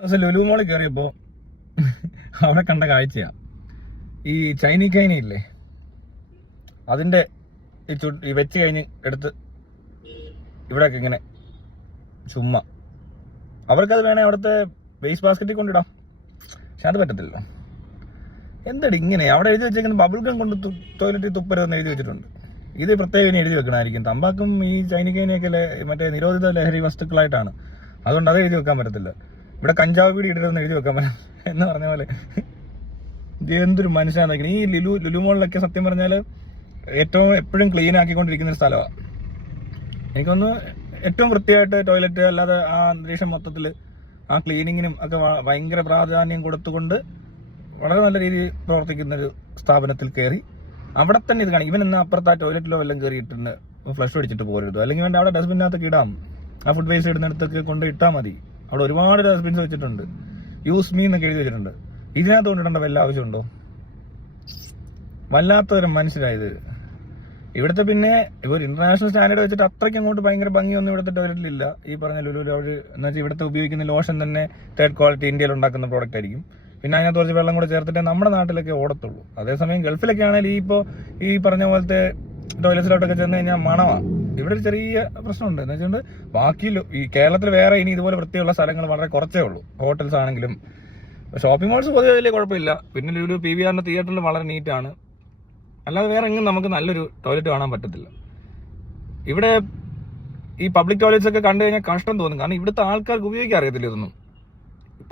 ദിവസം ലുലു മോളിൽ കയറിയപ്പോ അവിടെ കണ്ട കാഴ്ചയാ ഈ ചൈനീ കൈന ഇല്ലേ, അതിന്റെ ഈ വെച്ച് കഴിഞ്ഞ് എടുത്ത് ഇവിടെയൊക്കെ ഇങ്ങനെ ചുമ്മാ അവർക്കത് വേണേ അവിടുത്തെ വേസ്റ്റ് ബാസ്കറ്റിൽ കൊണ്ടിടാം. പക്ഷെ അത് പറ്റത്തില്ല. എന്തടി ഇങ്ങനെ അവിടെ എഴുതി വെച്ചേക്കുന്നത് ബബിൾ ഗം കൊണ്ട് ടോയ്ലറ്റിൽ തുപ്പരുതെന്ന് എഴുതി വെച്ചിട്ടുണ്ട്. ഇത് പ്രത്യേകം എഴുതി വെക്കണമായിരിക്കും. തമ്പാക്കും ഈ ചൈനീ കൈനയൊക്കെ മറ്റേ നിരോധിത ലഹരി വസ്തുക്കളായിട്ടാണ്, അതുകൊണ്ട് അത് എഴുതി വെക്കാൻ പറ്റത്തില്ല. ഇവിടെ കഞ്ചാവ് പീടി ഇടരുതെന്ന് എഴുതി വെക്കാൻ പറ്റും എന്ന് പറഞ്ഞ പോലെ. എന്തൊരു മനുഷ്യനാണെന്ന്. ഈ ലുലു മോളിലൊക്കെ സത്യം പറഞ്ഞാല് ഏറ്റവും എപ്പോഴും ക്ലീൻ ആക്കിക്കൊണ്ടിരിക്കുന്ന ഒരു സ്ഥലമാണ്. എനിക്കൊന്ന് ഏറ്റവും വൃത്തിയായിട്ട് ടോയ്ലറ്റ് അല്ലാതെ ആ അന്തരീക്ഷം മൊത്തത്തിൽ ആ ക്ലീനിങ്ങിനും ഒക്കെ ഭയങ്കര പ്രാധാന്യം കൊടുത്തുകൊണ്ട് വളരെ നല്ല രീതിയിൽ പ്രവർത്തിക്കുന്ന ഒരു സ്ഥാപനത്തിൽ കയറി അവിടെ തന്നെ ഇത് കാണും. ഇവൻ ഇന്ന് അപ്പുറത്ത് ആ ടോയ്ലറ്റിലോ വല്ലതും കയറിയിട്ടുണ്ട് ഫ്ലഷ് അടിച്ചിട്ട് പോരുത്, അല്ലെങ്കിൽ വേണ്ട അവിടെ ഡസ്റ്റ്ബിനകത്തൊക്കെ ഇടാം. ആ ഫുഡ് വേസ്റ്റ് ഇടുന്നിടത്തൊക്കെ കൊണ്ട് ഇട്ടാൽ മതി. അവിടെ ഒരുപാട് ഡസ്റ്റ്ബിൻസ് വെച്ചിട്ടുണ്ട്. യൂസ് മീ എന്നൊക്കെ എഴുതി വെച്ചിട്ടുണ്ട്. ഇതിനകത്ത് കൊണ്ടിടേണ്ട വല്ല ആവശ്യമുണ്ടോ? വല്ലാത്തവരും മനുഷ്യരായത്. ഇവിടുത്തെ പിന്നെ ഒരു ഇന്റർനാഷണൽ സ്റ്റാൻഡേർഡ് വെച്ചിട്ട് അത്രയ്ക്ക് അങ്ങോട്ട് ഭയങ്കര ഭംഗിയൊന്നും ഇവിടുത്തെ ടോയ്ലറ്റിലില്ല. ഈ പറഞ്ഞ ലുലുവിൽ അവർ എന്ന് വെച്ചാൽ ഇവിടുത്തെ ഉപയോഗിക്കുന്ന ലോഷൻ തന്നെ തേർഡ് ക്വാളിറ്റി ഇന്ത്യയിൽ ഉണ്ടാക്കുന്ന പ്രോഡക്റ്റ് ആയിരിക്കും. പിന്നെ അതിനകത്ത് കുറച്ച് വെള്ളം കൂടെ ചേർത്തിട്ട് നമ്മുടെ നാട്ടിലൊക്കെ ഓടത്തുള്ളൂ. അതേസമയം ഗൾഫിലൊക്കെ ആണെങ്കിൽ ഈ പറഞ്ഞ പോലത്തെ ടോയ്ലറ്റ്സിലോട്ടൊക്കെ ചെന്ന് കഴിഞ്ഞാൽ മണമാണ്. ഇവിടെ ഒരു ചെറിയ പ്രശ്നമുണ്ട് എന്ന് വെച്ചിട്ടുണ്ട്. ബാക്കി ഈ കേരളത്തിൽ വേറെ ഇനി ഇതുപോലെ വൃത്തിയുള്ള സ്ഥലങ്ങൾ വളരെ കുറച്ചേ ഉള്ളൂ. ഹോട്ടൽസ് ആണെങ്കിലും ഷോപ്പിംഗ് മോൾസ് പൊതുവെ വലിയ കുഴപ്പമില്ല. പിന്നെ ലുലു PVRന്റെ തിയേറ്ററിൽ വളരെ നീറ്റാണ്. അല്ലാതെ വേറെ എങ്ങും നമുക്ക് നല്ലൊരു ടോയ്ലറ്റ് കാണാൻ പറ്റത്തില്ല. ഇവിടെ ഈ പബ്ലിക് ടോയ്ലറ്റ്സ് ഒക്കെ കണ്ടു കഴിഞ്ഞാൽ കഷ്ടം തോന്നും. കാരണം ഇവിടുത്തെ ആൾക്കാർക്ക് ഉപയോഗിക്കാൻ അറിയത്തില്ല ഇതൊന്നും.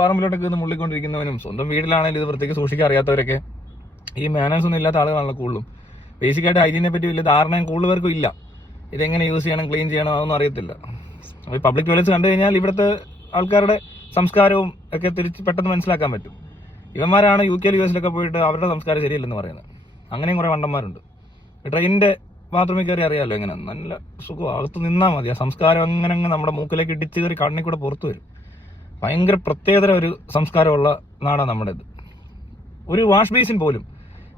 പറമ്പിലോട്ടൊക്കെ ഇത് മുള്ളിക്കൊണ്ടിരിക്കുന്നവനും സ്വന്തം വീട്ടിലാണെങ്കിലും ഇത് വൃത്തിക്ക് സൂക്ഷിക്കാൻ അറിയാത്തവരൊക്കെ ഈ മാനേഴ്സ് ഒന്നും ഇല്ലാത്ത ആളുകളാണല്ലോ കൂടുതലും. ബേസിക്കായിട്ട് ഹൈജീനെ പറ്റി വലിയ ധാരണയും കൂടുതൽ പേർക്കും ഇല്ല. ഇതെങ്ങനെ യൂസ് ചെയ്യണം, ക്ലീൻ ചെയ്യണം, അതൊന്നും അറിയത്തില്ല. അപ്പോൾ പബ്ലിക് ടോയ്ലറ്റ്സ് കണ്ടു കഴിഞ്ഞാൽ ഇവിടുത്തെ ആൾക്കാരുടെ സംസ്കാരവും ഒക്കെ തിരിച്ച് പെട്ടെന്ന് മനസ്സിലാക്കാൻ പറ്റും. ഇവന്മാരാണ് UK US പോയിട്ട് അവരുടെ സംസ്കാരം ശരിയല്ലെന്ന് പറയുന്നത്. അങ്ങനെയും കുറെ വണ്ടന്മാരുണ്ട്. ട്രെയിനിന്റെ ബാത്റൂമിൽ കയറി അറിയാമല്ലോ എങ്ങനെ നല്ല സുഖം, അകത്ത് നിന്നാൽ മതി. ആ സംസ്കാരം അങ്ങനെ നമ്മുടെ മൂക്കിലേക്ക് ഇടിച്ച് കയറി കണ്ണിൽ കൂടെ പുറത്തു വരും. ഭയങ്കര പ്രത്യേകതര ഒരു സംസ്കാരമുള്ള നാടാണ് നമ്മുടേത്. ഒരു വാഷ് ബേസിൻ പോലും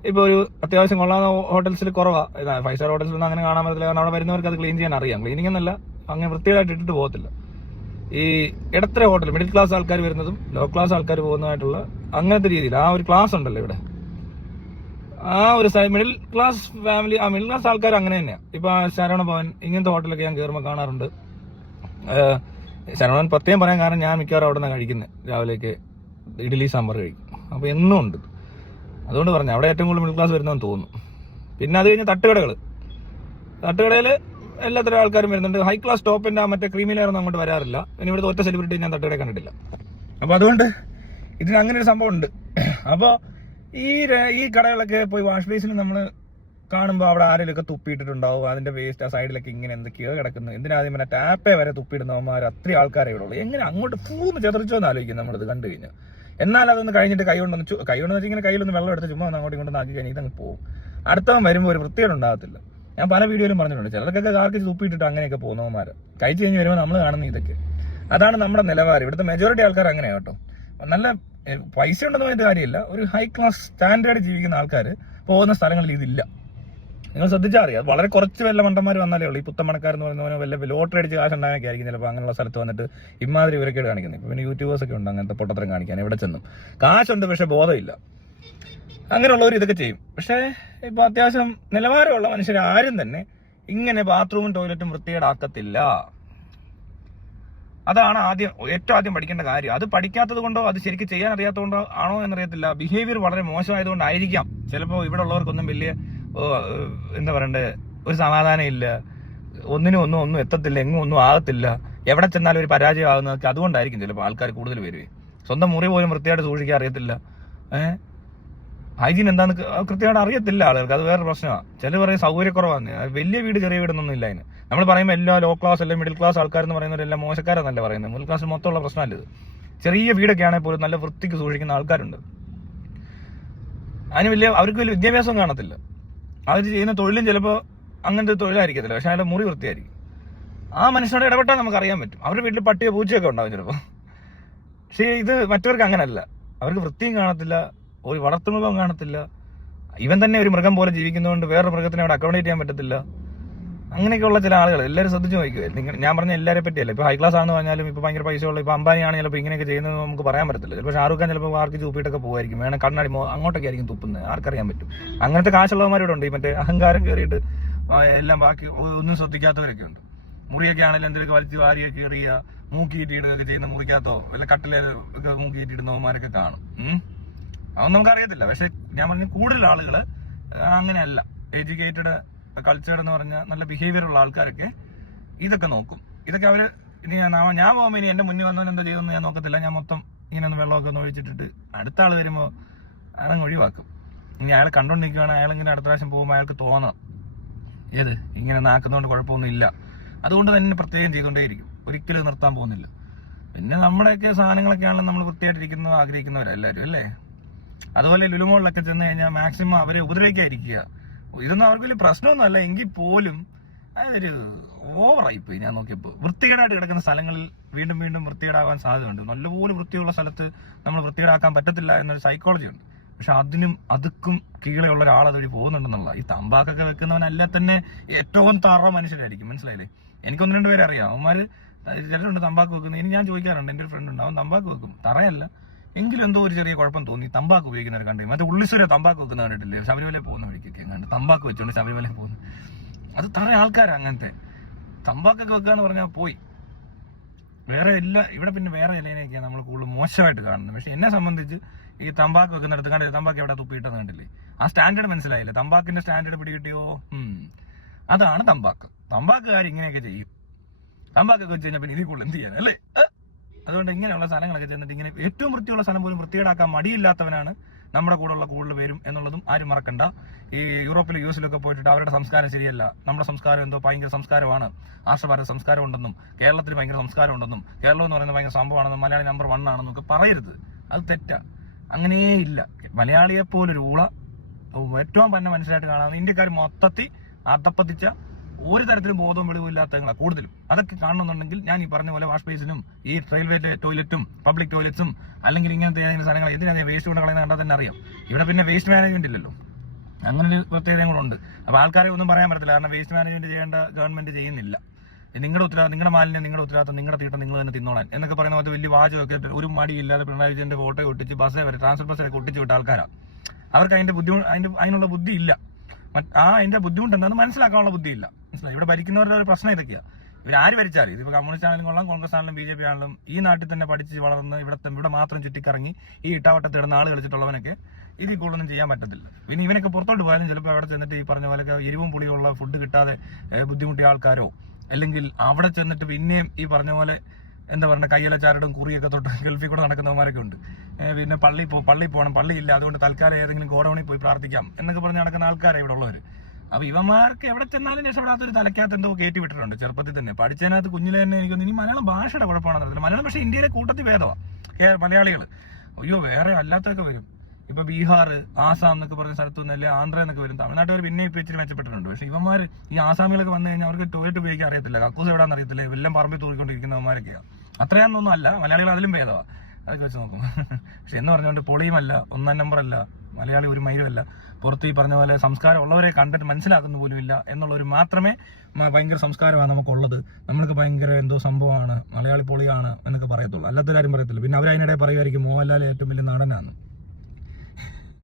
ഇപ്പോൾ ഒരു അത്യാവശ്യം കൊള്ളാവുന്ന ഹോട്ടൽസിൽ കുറവാണ്. 5 സ്റ്റാർ ഹോട്ടൽസിലൊന്നും അങ്ങനെ കാണാൻ പറ്റില്ല. കാരണം അവിടെ വരുന്നവർക്ക് അത് ക്ലീൻ ചെയ്യാൻ അറിയാം. ക്ലീനിങ് എന്നല്ല, അങ്ങനെ വൃത്തിയായിട്ട് ഇട്ടിട്ട് പോകത്തില്ല. ഈ ഇടത്തര ഹോട്ടൽ, മിഡിൽ ക്ലാസ് ആൾക്കാർ വരുന്നതും ലോ ക്ലാസ് ആൾക്കാർ പോകുന്നതായിട്ടുള്ള അങ്ങനത്തെ രീതിയിൽ ആ ഒരു ക്ലാസ് ഉണ്ടല്ലോ ഇവിടെ. ആ ഒരു മിഡിൽ ക്ലാസ് ഫാമിലി, ആ മിഡിൽ ക്ലാസ് ആൾക്കാർ അങ്ങനെ തന്നെയാണ്. ഇപ്പൊ ശരവണ ഭവൻ ഇങ്ങനത്തെ ഹോട്ടലൊക്കെ ഞാൻ കയറുമ്പോൾ കാണാറുണ്ട്. ശരവണൻ പ്രത്യേകം പറയാൻ കാരണം ഞാൻ മിക്കവാറും അവിടെ നിന്നാണ് കഴിക്കുന്നത്. രാവിലേക്ക് ഇഡ്ഡലി സാമ്പാർ കഴിക്കും. അപ്പോൾ എന്നും ഉണ്ട്. അതുകൊണ്ട് പറഞ്ഞു അവിടെ ഏറ്റവും കൂടുതൽ മിഡിൽ ക്ലാസ് വരുന്നതെന്ന് തോന്നുന്നു. പിന്നെ അത് കഴിഞ്ഞ് തട്ടുകടയിൽ എല്ലാത്തരം ആൾക്കാരും വരുന്നുണ്ട്. ഹൈ ക്ലാസ് ടോപ്പിന്റെ ആ മറ്റേ ക്രീമി ലെയർ ഒന്നും അങ്ങോട്ട് വരാറില്ല. പിന്നെ ഇവിടുത്തെ ഒറ്റ സെലിബ്രിറ്റി ഞാൻ തട്ടുകടയിൽ കണ്ടിട്ടില്ല. അപ്പോൾ അതുകൊണ്ട് ഇതിന് അങ്ങനെ ഒരു സംഭവം ഉണ്ട്. അപ്പോൾ ഈ കടകളൊക്കെ പോയി വാഷ് ബേസിൽ നമ്മൾ കാണുമ്പോൾ അവിടെ ആരെങ്കിലുമൊക്കെ തുപ്പിയിട്ടിട്ടുണ്ടാവും. അതിന്റെ വേസ്റ്റ് ആ സൈഡിലൊക്കെ ഇങ്ങനെ എന്തൊക്കെയോ കിടക്കുന്നു. എന്തിനാദ്യം പിന്നെ ടാപ്പേ വരെ തുപ്പിയിടുന്നവന്മാർ അത്രയും ആൾക്കാരെ ഇവിടെ ഉള്ളൂ. എങ്ങനെ അങ്ങോട്ട് പൂന്ന് ചെതറിച്ചോന്ന് ആലോചിക്കും നമ്മളിത് കണ്ടു കഴിഞ്ഞാൽ. എന്നാൽ അതൊന്ന് കഴിഞ്ഞിട്ട് കൈകൊണ്ടെന്ന് വെച്ചാൽ ഇങ്ങനെ കയ്യിലൊന്ന് വെള്ളം എടുത്ത് ചുമ്മാ ഒന്ന് അങ്ങോട്ടും ഇങ്ങോട്ടും ആക്കി കഴിഞ്ഞാൽ ഇതങ്ങ് പോകും. അടുത്തവൻ വരുമ്പോൾ ഒരു വൃത്തികേട് ഉണ്ടാകത്തില്ല. ഞാൻ പല വീഡിയോയിലും പറഞ്ഞിട്ടുണ്ട്. ചിലർക്കൊക്കെ കാർക്ക് തുപ്പിയിട്ടിട്ട് അങ്ങനെയൊക്കെ പോകുന്നവന്മാർ കഴിച്ചു കഴിഞ്ഞ് വരുമ്പോൾ നമ്മൾ കാണുന്ന ഇതൊക്കെ. അതാണ് നമ്മുടെ നിലവാരം. ഇവിടുത്തെ മെജോറിറ്റി ആൾക്കാർ അങ്ങനെയാണ് കേട്ടോ. നല്ല പൈസ ഉണ്ടെന്ന് പറഞ്ഞ കാര്യമില്ല. ഒരു ഹൈ ക്ലാസ് സ്റ്റാൻഡേർഡ് ജീവിക്കുന്ന ആൾക്കാർ പോകുന്ന സ്ഥലങ്ങളിൽ ഇതില്ല. നിങ്ങൾ ശ്രദ്ധിച്ചാൽ അറിയാം. വളരെ കുറച്ച് വല്ല മണ്ടന്മാർ വന്നാലേ ഉള്ളൂ. ഈ പുത്തമണക്കാരെന്ന് പറയുന്നവനോ വല്ല ലോട്ടറി അടിച്ച് കാശുണ്ടാകാനൊക്കെ ആയിരിക്കും ചിലപ്പോൾ അങ്ങനെയുള്ള സ്ഥലത്ത് വന്നിട്ട് ഇമാതിരി ഇവരൊക്കെ കാണിക്കുന്നത്. ഇപ്പം പിന്നെ യൂട്യൂബേഴ്സൊക്കെ ഉണ്ട് അങ്ങനത്തെ പൊട്ടത്തരം കാണിക്കാൻ. എവിടെ ചെന്നും കാശുണ്ട് പക്ഷെ ബോധമില്ല. അങ്ങനെയുള്ളവർ ഇതൊക്കെ ചെയ്യും. പക്ഷേ ഇപ്പൊ അത്യാവശ്യം നിലവാരമുള്ള മനുഷ്യർ ആരും തന്നെ ഇങ്ങനെ ബാത്റൂമും ടോയ്ലറ്റും വൃത്തികേടാക്കത്തില്ല. അതാണ് ഏറ്റവും ആദ്യം പഠിക്കേണ്ട കാര്യം. അത് പഠിക്കാത്തത് കൊണ്ടോ അത് ശരിക്കും ചെയ്യാൻ അറിയാത്തതുകൊണ്ടോ ആണോ എന്നറിയത്തില്ല. ബിഹേവിയർ വളരെ മോശമായതുകൊണ്ടായിരിക്കാം. ചിലപ്പോൾ ഇവിടെ ഉള്ളവർക്കൊന്നും വലിയ എന്താ പറയണ്ടേ, ഒരു സമാധാനം ഇല്ല. ഒന്നും എത്തത്തില്ല, എങ്ങും ഒന്നും ആകത്തില്ല. എവിടെ ചെന്നാലും ഒരു പരാജയം ആകുന്നതൊക്കെ അതുകൊണ്ടായിരിക്കും ചിലപ്പോൾ ആൾക്കാർ കൂടുതൽ വരുവേ. സ്വന്തം മുറി പോലും വൃത്തിയായിട്ട് സൂക്ഷിക്കാൻ അറിയത്തില്ല. ഹൈജീൻ എന്താന്ന് കൃത്യമായിട്ട് അറിയത്തില്ല ആളുകൾക്ക്. അത് വേറെ പ്രശ്നമാണ്. ചിലർ പറയും സൗകര്യക്കുറവാണ്. വലിയ വീട് ചെറിയ വീടൊന്നും ഇല്ല അതിന്. നമ്മൾ പറയുമ്പോൾ എല്ലാ ലോ ക്ലാസ് അല്ലെങ്കിൽ മിഡിൽ ക്ലാസ് ആൾക്കാരെന്ന് പറയുന്നവരെല്ലാം മോശക്കാരെന്നല്ല പറയുന്നത്. മിഡിൽ ക്ലാസ് മൊത്തമുള്ള പ്രശ്നമല്ല ഇത്. ചെറിയ വീടൊക്കെ ആണെങ്കിൽ പോലും നല്ല വൃത്തിക്ക് സൂക്ഷിക്കുന്ന ആൾക്കാരുണ്ട്. അവർക്ക് വലിയ വിദ്യാഭ്യാസം കാണത്തില്ല. അവർ ചെയ്യുന്ന തൊഴിലും ചിലപ്പോൾ അങ്ങനത്തെ തൊഴിലായിരിക്കത്തില്ല. പക്ഷെ അതിന്റെ മുറി വൃത്തിയായിരിക്കും. ആ മനുഷ്യനോട് ഇടപെട്ടാൽ നമുക്ക് അറിയാൻ പറ്റും. അവരുടെ വീട്ടിൽ പട്ടിയോ പൂച്ചയൊക്കെ ഉണ്ടാവും ചിലപ്പോൾ. പക്ഷേ ഇത് മറ്റവർക്ക് അങ്ങനല്ല. അവർക്ക് വൃത്തിയും കാണത്തില്ല, ഒരു വളർത്തുമൃഗവും കാണത്തില്ല. ഇവൻ തന്നെ ഒരു മൃഗം പോലെ ജീവിക്കുന്നതുകൊണ്ട് വേറൊരു മൃഗത്തിനെ അവിടെ അക്കോമഡേറ്റ് ചെയ്യാൻ പറ്റത്തില്ല. അങ്ങനെയൊക്കെയുള്ള ചില ആളുകൾ എല്ലാവരും ശ്രദ്ധിച്ച് നോക്കുക. ഞാൻ പറഞ്ഞ എല്ലാവരെ പറ്റിയല്ല. ഇപ്പൊ ഹൈ ക്ലാസ് ആണെന്ന് പറഞ്ഞാലും ഇപ്പൊ ഭയങ്കര പൈസ ഉള്ള ഇപ്പൊ അംബാനി ആണെങ്കിൽ ചിലപ്പോൾ ഇങ്ങനെയൊക്കെ ചെയ്യുന്നത് നമുക്ക് പറയാൻ പറ്റത്തില്ല. ചിലപ്പോൾ ഷാറുഖ് ഖാൻ ചിലപ്പോൾ ആർക്ക് ചൂപ്പിട്ടൊക്കെ പോകുമായിരിക്കും, വേണം കണ്ണാടി അങ്ങോട്ടൊക്കെ ആയിരിക്കും തുപ്പുന്നത്, ആർക്കറിയാൻ പറ്റും. അങ്ങനത്തെ കാശുള്ളവന്മാരോട് ഉണ്ട്. ഈ മറ്റേ അഹങ്കാരം കയറിയിട്ട് എല്ലാം ബാക്കി ഒന്നും ശ്രദ്ധിക്കാത്തവരൊക്കെ ഉണ്ട്. മുറിയൊക്കെ ആണെങ്കിലും എന്തെങ്കിലും വലിച്ച് വാരിയൊക്കെ എറിയുക, മൂക്കിയിട്ടിടുകയൊക്കെ ചെയ്യുന്ന മുറിക്കകത്തോ വല്ല കട്ടിലൊക്കെ മൂക്കിയിട്ടിടുന്നവന്മാരൊക്കെ കാണും. അതൊന്നും നമുക്കറിയത്തില്ല. പക്ഷെ ഞാൻ പറഞ്ഞ കൂടുതൽ ആളുകൾ അങ്ങനെയല്ല. എഡ്യൂക്കേറ്റഡ് കൾച്ചർ എന്ന് പറഞ്ഞാൽ നല്ല ബിഹേവിയർ ഉള്ള ആൾക്കാരൊക്കെ ഇതൊക്കെ നോക്കും. ഇതൊക്കെ അവര് ഇനി ഞാൻ പോകുമ്പോൾ ഇനി എന്റെ മുന്നിൽ വന്നവൻ എന്താ ചെയ്യുമെന്ന് ഞാൻ നോക്കത്തില്ല. ഞാൻ മൊത്തം ഇങ്ങനെ ഒന്ന് വെള്ളമൊക്കെ ഒന്ന് ഒഴിച്ചിട്ടിട്ട് അടുത്ത ആൾ വരുമ്പോൾ അതങ്ങ് ഒഴിവാക്കും. ഇനി അയാൾ കണ്ടോണ്ടിരിക്കുകയാണ്, അയാളിങ്ങനെ അടുത്ത പ്രാവശ്യം പോകുമ്പോൾ അയാൾക്ക് തോന്നണം ഏത് ഇങ്ങനെ നാക്കുന്നതുകൊണ്ട് കുഴപ്പമൊന്നും ഇല്ല. അതുകൊണ്ട് തന്നെ പ്രത്യേകം ചെയ്തുകൊണ്ടേയിരിക്കും, ഒരിക്കലും നിർത്താൻ പോകുന്നില്ല. പിന്നെ നമ്മുടെയൊക്കെ സാധനങ്ങളൊക്കെ ആണല്ലോ നമ്മൾ വൃത്തിയായിട്ടിരിക്കുന്നത് ആഗ്രഹിക്കുന്നവരെല്ലാവരും അല്ലേ. അതുപോലെ ലുലുമോളിലൊക്കെ ചെന്ന് കഴിഞ്ഞാൽ മാക്സിമം അവരെ ഉപദ്രവിക്കാതിരിക്കുക. ഇതൊന്നും അവർക്ക് വലിയ പ്രശ്നമൊന്നുമല്ല, എങ്കിൽ പോലും അതൊരു ഓവറായിപ്പോയി. ഞാൻ നോക്കിയപ്പോൾ വൃത്തികേടായിട്ട് കിടക്കുന്ന സ്ഥലങ്ങളിൽ വീണ്ടും വീണ്ടും വൃത്തികേടാവാൻ സാധ്യതയുണ്ട്. നല്ലപോലെ വൃത്തിയുള്ള സ്ഥലത്ത് നമ്മൾ വൃത്തികേടാക്കാൻ പറ്റത്തില്ല എന്നൊരു സൈക്കോളജി ഉണ്ട്. പക്ഷെ അതുക്കും കീഴെയുള്ള ഒരാൾ അതുവഴി പോകുന്നുണ്ടെന്നുള്ള. ഈ തമ്പാക്കൊക്കെ വെക്കുന്നവനല്ല തന്നെ ഏറ്റവും തറ മനുഷ്യരായിരിക്കും, മനസ്സിലായില്ലേ. എനിക്കൊന്ന് രണ്ട് പേരെ അറിയാം. അവന്മാര് ചിലരുണ്ട് തമ്പാക്ക് വെക്കുന്നത്. ഇനി ഞാൻ ചോദിക്കാറുണ്ട്, എന്റെ ഒരു ഫ്രണ്ട് ഉണ്ട്, അവൻ തമ്പാക്ക് വെക്കും, തറയല്ല എങ്കിലും എന്തോ ഒരു ചെറിയ കുഴപ്പം തോന്നി. തമ്പാക്ക് ഉപയോഗിക്കുന്നവർ കണ്ടേ, മറ്റേ ഉള്ളിശ്വര തമ്പാക്ക് വെക്കുന്ന കണ്ടിട്ടില്ലേ, ശബരിമല പോകുന്ന വഴിക്കൊക്കെ കണ്ട് തമ്പാക്ക് വെച്ചോണ്ട് ശബരിമല പോകുന്നു. അത് തറ ആൾക്കാരാ അങ്ങനത്തെ. തമ്പാക്കൊക്കെ വെക്കുക എന്ന് പറഞ്ഞാൽ പോയി. വേറെ ഇവിടെ പിന്നെ വേറെ ഇലയിലേക്കാണ് നമ്മൾ കൂടുതൽ മോശമായിട്ട് കാണുന്നത്. പക്ഷെ എന്നെ സംബന്ധിച്ച് ഈ തമ്പാക്ക് വെക്കുന്നിടത്ത് കണ്ടില്ല, തമ്പാക്ക് എവിടെ തുപ്പിയിട്ടെന്ന് കണ്ടില്ലേ, ആ സ്റ്റാൻഡേർഡ് മനസ്സിലായില്ലേ, തമ്പാക്കിന്റെ സ്റ്റാൻഡേർഡ് പിടികിട്ടിയോ? അതാണ് തമ്പാക്ക്. തമ്പാക്കുകാർ ഇങ്ങനെയൊക്കെ ചെയ്യും. തമ്പാക്കൊക്കെ വെച്ച് കഴിഞ്ഞാൽ പിന്നെ ഇതിൽ കൂടുതൽ എന്ത് ചെയ്യാൻ അല്ലേ. അതുകൊണ്ട് ഇങ്ങനെയുള്ള സ്ഥലങ്ങളൊക്കെ ചെന്നിട്ട് ഇങ്ങനെ ഏറ്റവും വൃത്തിയുള്ള സ്ഥലം പോലും വൃത്തികേടാക്കാൻ മടിയില്ലാത്തവനാണ് നമ്മുടെ കൂടെ ഉള്ള കൂടുതൽ പേരും എന്നുള്ളതും ആരും മറക്കണ്ട. ഈ യൂറോപ്പിലും യുഎസിലൊക്കെ പോയിട്ട് അവരുടെ സംസ്കാരം ശരിയല്ല, നമ്മുടെ സംസ്കാരം എന്തോ ഭയങ്കര സംസ്കാരമാണ്, ആർഷഭാരത സംസ്കാരം ഉണ്ടെന്നും കേരളത്തിൽ ഭയങ്കര സംസ്കാരം ഉണ്ടെന്നും കേരളം എന്ന് പറയുന്നത് ഭയങ്കര സംഭവമാണെന്നും മലയാളി നമ്പർ 1 ആണെന്നും ഒക്കെ പറയരുത്. അത് തെറ്റാ. അങ്ങനെയേ ഇല്ല. മലയാളിയെപ്പോലൊരു ഏറ്റവും പന്ന മനുഷ്യരായിട്ട് കാണാവുന്ന ഇന്ത്യക്കാർ മൊത്തത്തിൽ അധപ്പതിച്ച ഒരു തരത്തിലും ബോധവും വെളിവും ഇല്ലാത്തങ്ങളാ കൂടുതലും. അതൊക്കെ കാണണമെന്നുണ്ടെങ്കിൽ ഞാൻ ഈ പറഞ്ഞ പോലെ വാഷ് ബേസിനും ഈ റെയിൽവേ ടോയ്ലറ്റും പബ്ലിക് ടോയ്ലറ്റ്സും അല്ലെങ്കിൽ ഇങ്ങനത്തെ സ്ഥലങ്ങൾ എന്തിനാണ് വേസ്റ്റ് കൊണ്ട് കളയുന്നത് കണ്ടാൽ തന്നെ അറിയാം. ഇവിടെ പിന്നെ വേസ്റ്റ് മാനേജ്മെന്റ് ഇല്ലല്ലോ, അങ്ങനെ ഒരു പ്രത്യേകതകളുണ്ട്. അപ്പൊ ആൾക്കാരെ ഒന്നും പറയാൻ പറ്റില്ല, കാരണം വേസ്റ്റ് മാനേജ്മെന്റ് ചെയ്യേണ്ട ഗവൺമെന്റ് ചെയ്യുന്നില്ല. നിങ്ങളുടെ ഉത്തരവാദിത്തം, നിങ്ങളുടെ മാലിന്യം നിങ്ങളുടെ ഉത്തരവാദിത്തം, നിങ്ങളുടെ തീട്ടം നിങ്ങൾ തന്നെ തിന്നോളാൻ എന്നൊക്കെ പറയുന്ന മറ്റേ വലിയ വാചകമൊക്കെ ഒരു മടിയില്ലാതെ പിണറായി വിജയന്റെ ഫോട്ടോ ഒട്ടിച്ച് ബസ്സേ വരെ ട്രാൻസ്പോർട്ട് ബസ്സൊക്കെ ഒട്ടിച്ച് വിട്ട ആൾക്കാരാണ്. അവർക്ക് അതിനുള്ള ബുദ്ധി ഇല്ല. അതിന്റെ ബുദ്ധിമുട്ട് എന്താണെന്ന് മനസ്സിലാക്കാനുള്ള ബുദ്ധിയില്ല. മനസ്സിലായി. ഇവിടെ ഭരിക്കുന്നവരുടെ ഒരു പ്രശ്നം ഇതൊക്കെയാണ്. ഇവരാര് ഭരിച്ചാലും, ഇതിപ്പോ കമ്മ്യൂണിസ്റ്റ് ആണെങ്കിലും കൊള്ളാം, കോൺഗ്രസ് ആണെങ്കിലും BJP ആണെങ്കിലും, ഈ നാട്ടിൽ തന്നെ പഠിച്ച് വളർന്ന് ഇവിടെ മാത്രം ചുറ്റിക്കറങ്ങി ഈ ഇട്ടാവട്ടത്ത് ഇടുന്ന ആൾ കളിച്ചിട്ടുള്ളവനൊക്കെ ഇതിൽ കൂടുതലൊന്നും ചെയ്യാൻ പറ്റത്തില്ല. പിന്നെ ഇവനൊക്കെ പുറത്തോട്ട് പോയാലും ചിലപ്പോൾ അവിടെ ചെന്നിട്ട് ഈ പറഞ്ഞ പോലെ എരിവും പുളിയുള്ള ഫുഡ് കിട്ടാതെ ബുദ്ധിമുട്ടിയ ആൾക്കാരോ, അല്ലെങ്കിൽ അവിടെ ചെന്നിട്ട് പിന്നെയും ഈ പറഞ്ഞ പോലെ എന്താ പറയുക കയ്യലച്ചാരടും കുറിയൊക്കെ തൊട്ട് ഗൾഫിൽ കൂടെ നടക്കുന്നവന്മാരൊക്കെ ഉണ്ട്. പിന്നെ പള്ളി പോകണം, പള്ളിയില്ല, അതുകൊണ്ട് തൽക്കാലം ഏതെങ്കിലും ഗോഡൌണിൽ പോയി പ്രാർത്ഥിക്കാം എന്നൊക്കെ പറഞ്ഞ് നടക്കുന്ന ആൾക്കാരാണ് ഇവിടെ ഉള്ളവർ. അപ്പൊ ഇവന്മാർക്ക് എവിടെ ചെന്നാലും രക്ഷപ്പെടാത്തൊരു തലക്കകത്ത് എന്തോ കയറ്റി വിട്ടിട്ടുണ്ട് ചെറുപ്പത്തിൽ തന്നെ. പഠിച്ചതിനകത്ത് കുഞ്ഞിലെ തന്നെ എനിക്കൊന്നും ഇനി മലയാളം ഭാഷയുടെ കുഴപ്പമാണെന്ന് അറിയത്തില്ല. മലയാളം പക്ഷേ ഇന്ത്യയിലെ കൂട്ടത്തിൽ ഭേദമാണ് മലയാളികൾ. അയ്യോ വേറെ അല്ലാത്തൊക്കെ വരും. ഇപ്പൊ ബീഹാർ, ആസാം എന്നൊക്കെ പറഞ്ഞ സ്ഥലത്തു നിന്നല്ലേ ആന്ധ്ര എന്നൊക്കെ വരും. തമിഴ്നാട്ടുകാർ പിന്നെ ഇപ്പൊ ഇച്ചിരി മെച്ചപ്പെട്ടിട്ടുണ്ട്. പക്ഷെ ഇവന്മാർ ഈ ആസാമികളൊക്കെ വന്നു കഴിഞ്ഞാൽ അവർക്ക് ടോയ്ലറ്റ് ഉപയോഗിക്കാൻ അറിയത്തില്ല, കക്കൂസ് എവിടാന്ന് അറിയത്തില്ല, എല്ലാം പറമ്പിൽ തൂക്കിക്കൊണ്ടിരിക്കുന്നവന്മാരൊക്കെയാണ്. അത്രയാണെന്നൊന്നും അല്ല, മലയാളികൾ അതിലും ഭേദമാണ്. അതൊക്കെ വെച്ച് നോക്കും. പക്ഷെ എന്ന് പറഞ്ഞുകൊണ്ട് പൊളിയുമല്ല, 1-ാം നമ്പറല്ല, മലയാളി ഒരു മൈലുമല്ല. പുറത്ത് ഈ പറഞ്ഞ പോലെ സംസ്കാരം ഉള്ളവരെ കണ്ടിട്ട് മനസ്സിലാക്കുന്ന പോലും ഇല്ല എന്നുള്ളവർ മാത്രമേ ഭയങ്കര സംസ്കാരമാണ് നമുക്കുള്ളത്, നമ്മൾക്ക് ഭയങ്കര എന്തോ സംഭവമാണ്, മലയാളി പൊളിയാണ് എന്നൊക്കെ പറയത്തുള്ളൂ. അല്ലാത്തൊരാരും പറയത്തില്ല. പിന്നെ അവരതിനിടെ പറയുമായിരിക്കും മോഹൻലാൽ ഏറ്റവും വലിയ നടനാണ്.